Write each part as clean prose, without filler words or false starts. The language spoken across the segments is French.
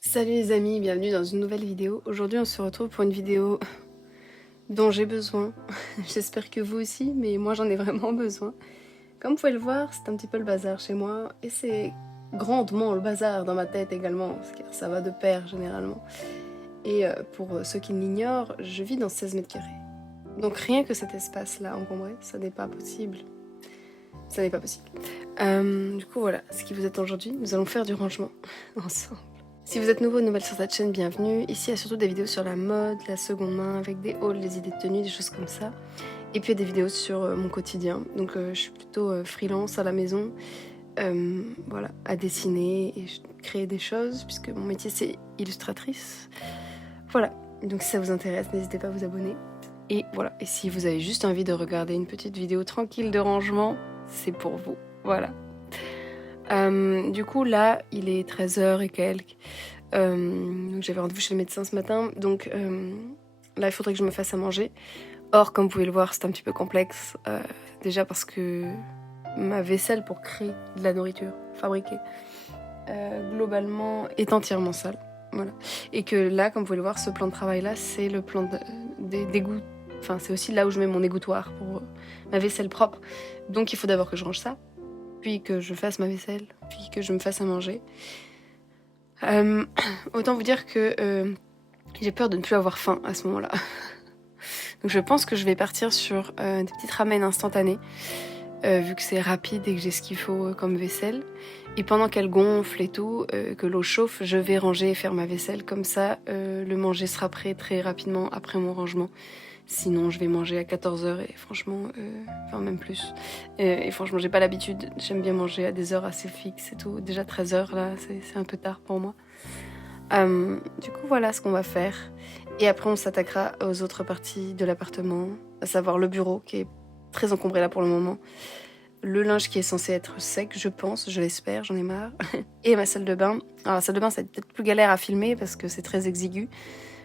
Salut les amis, bienvenue dans une nouvelle vidéo. Aujourd'hui on se retrouve pour une vidéo dont j'ai besoin. J'espère que vous aussi, mais moi j'en ai vraiment besoin. Comme vous pouvez le voir, c'est un petit peu le bazar chez moi, et c'est grandement le bazar dans ma tête également, car ça va de pair généralement. Et pour ceux qui l'ignorent, je vis dans 16 mètres carrés. Donc rien que cet espace-là encombré, ça n'est pas possible. Ça n'est pas possible. Du coup voilà, ce qui vous attend aujourd'hui, nous allons faire du rangement ensemble. Si vous êtes nouveau ou nouvelle sur cette chaîne, bienvenue. Ici, il y a surtout des vidéos sur la mode, la seconde main, avec des hauls, des idées de tenue, des choses comme ça. Et puis, il y a des vidéos sur mon quotidien. Donc, je suis plutôt freelance à la maison, voilà, à dessiner et créer des choses, puisque mon métier, c'est illustratrice. Voilà, donc si ça vous intéresse, n'hésitez pas à vous abonner. Et voilà, et si vous avez juste envie de regarder une petite vidéo tranquille de rangement, c'est pour vous. Voilà. Du coup là il est 13h et quelques, j'avais rendez-vous chez le médecin ce matin, donc là il faudrait que je me fasse à manger. Or comme vous pouvez le voir c'est un petit peu complexe, déjà parce que ma vaisselle pour créer de la nourriture fabriquée globalement est entièrement sale, voilà. Et que là comme vous pouvez le voir, ce plan de travail là c'est le plan d'égout, enfin c'est aussi là où je mets mon égouttoir pour ma vaisselle propre, donc il faut d'abord que je range ça, puis que je fasse ma vaisselle, puis que je me fasse à manger. Autant vous dire que j'ai peur de ne plus avoir faim à ce moment-là. Donc je pense que je vais partir sur des petites ramen instantanées, vu que c'est rapide et que j'ai ce qu'il faut comme vaisselle. Et pendant qu'elle gonfle et tout, que l'eau chauffe, je vais ranger et faire ma vaisselle. Comme ça, le manger sera prêt très rapidement après mon rangement. Sinon, je vais manger à 14h et franchement, enfin même plus. Et franchement, j'ai pas l'habitude. J'aime bien manger à des heures assez fixes et tout. Déjà 13h, là, c'est un peu tard pour moi. Du coup, voilà ce qu'on va faire. Et après, on s'attaquera aux autres parties de l'appartement, à savoir le bureau qui est très encombré là pour le moment. Le linge qui est censé être sec, je pense, je l'espère, j'en ai marre. Et ma salle de bain. Alors, la salle de bain, ça va être peut-être plus galère à filmer parce que c'est très exigu.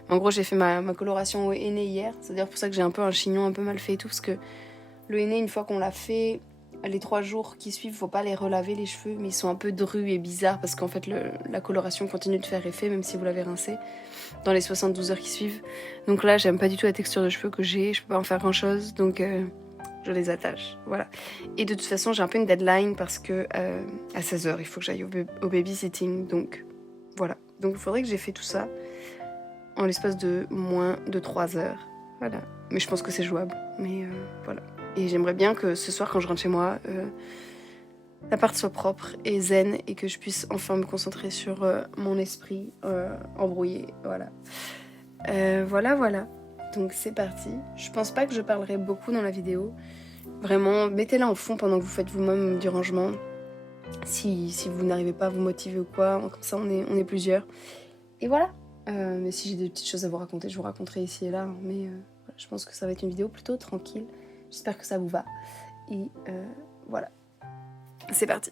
En gros, j'ai fait ma coloration au henné hier. C'est d'ailleurs pour ça que j'ai un peu un chignon un peu mal fait et tout. Parce que le henné, une fois qu'on l'a fait, les 3 jours qui suivent, faut pas les relaver les cheveux. Mais ils sont un peu drus et bizarres parce qu'en fait, la coloration continue de faire effet, même si vous l'avez rincé, dans les 72 heures qui suivent. Donc là, j'aime pas du tout la texture de cheveux que j'ai. Je peux pas en faire grand chose. Donc je les attache. Voilà. Et de toute façon, j'ai un peu une deadline parce que à 16h, il faut que j'aille au babysitting. Donc voilà. Donc il faudrait que j'ai fait tout ça en l'espace de moins de 3 heures. Voilà. Mais je pense que c'est jouable. Mais voilà. Et j'aimerais bien que ce soir, quand je rentre chez moi, l'appart soit propre et zen et que je puisse enfin me concentrer sur mon esprit embrouillé. Voilà. Voilà. Donc c'est parti. Je pense pas que je parlerai beaucoup dans la vidéo. Vraiment, mettez-la en fond pendant que vous faites vous-même du rangement. Si vous n'arrivez pas à vous motiver ou quoi, comme ça on est plusieurs. Et voilà. Mais si j'ai des petites choses à vous raconter, je vous raconterai ici et là. Mais voilà, je pense que ça va être une vidéo plutôt tranquille. J'espère que ça vous va. Et voilà. C'est parti.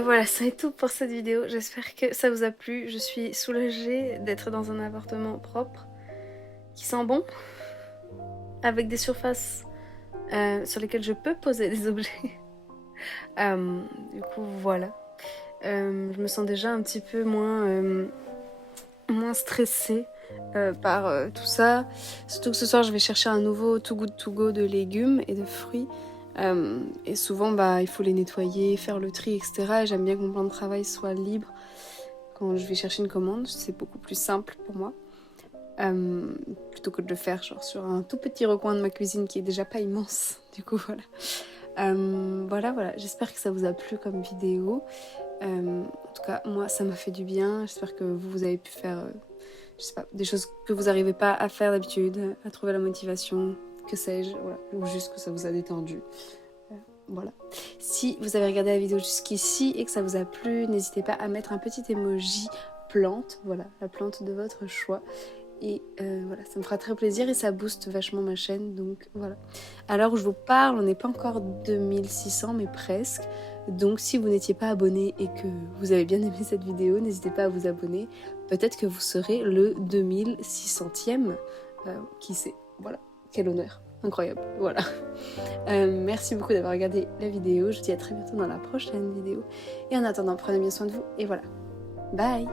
bah voilà, c'est tout pour cette vidéo. J'espère que ça vous a plu. Je suis soulagée d'être dans un appartement propre, qui sent bon, avec des surfaces sur lesquelles je peux poser des objets. Du coup, voilà. Je me sens déjà un petit peu moins stressée par tout ça. Surtout que ce soir, je vais chercher un nouveau Too Good To Go de légumes et de fruits. Et souvent, il faut les nettoyer, faire le tri, etc. Et j'aime bien que mon plan de travail soit libre. Quand je vais chercher une commande, c'est beaucoup plus simple pour moi. Plutôt que de le faire genre sur un tout petit recoin de ma cuisine qui est déjà pas immense. Du coup, voilà. Voilà. J'espère que ça vous a plu comme vidéo. En tout cas, moi, ça m'a fait du bien. J'espère que vous avez pu faire, je sais pas, des choses que vous n'arrivez pas à faire d'habitude, à trouver la motivation, que sais-je, voilà. Ou juste que ça vous a détendu. Voilà. Si vous avez regardé la vidéo jusqu'ici et que ça vous a plu, n'hésitez pas à mettre un petit emoji plante, voilà, la plante de votre choix. Et voilà, ça me fera très plaisir et ça booste vachement ma chaîne, donc voilà. À l'heure où je vous parle, on n'est pas encore 2600, mais presque. Donc si vous n'étiez pas abonné et que vous avez bien aimé cette vidéo, n'hésitez pas à vous abonner. Peut-être que vous serez le 2600e, qui sait, voilà, quel honneur, incroyable, voilà. Merci beaucoup d'avoir regardé la vidéo, je vous dis à très bientôt dans la prochaine vidéo. Et en attendant, prenez bien soin de vous et voilà, bye.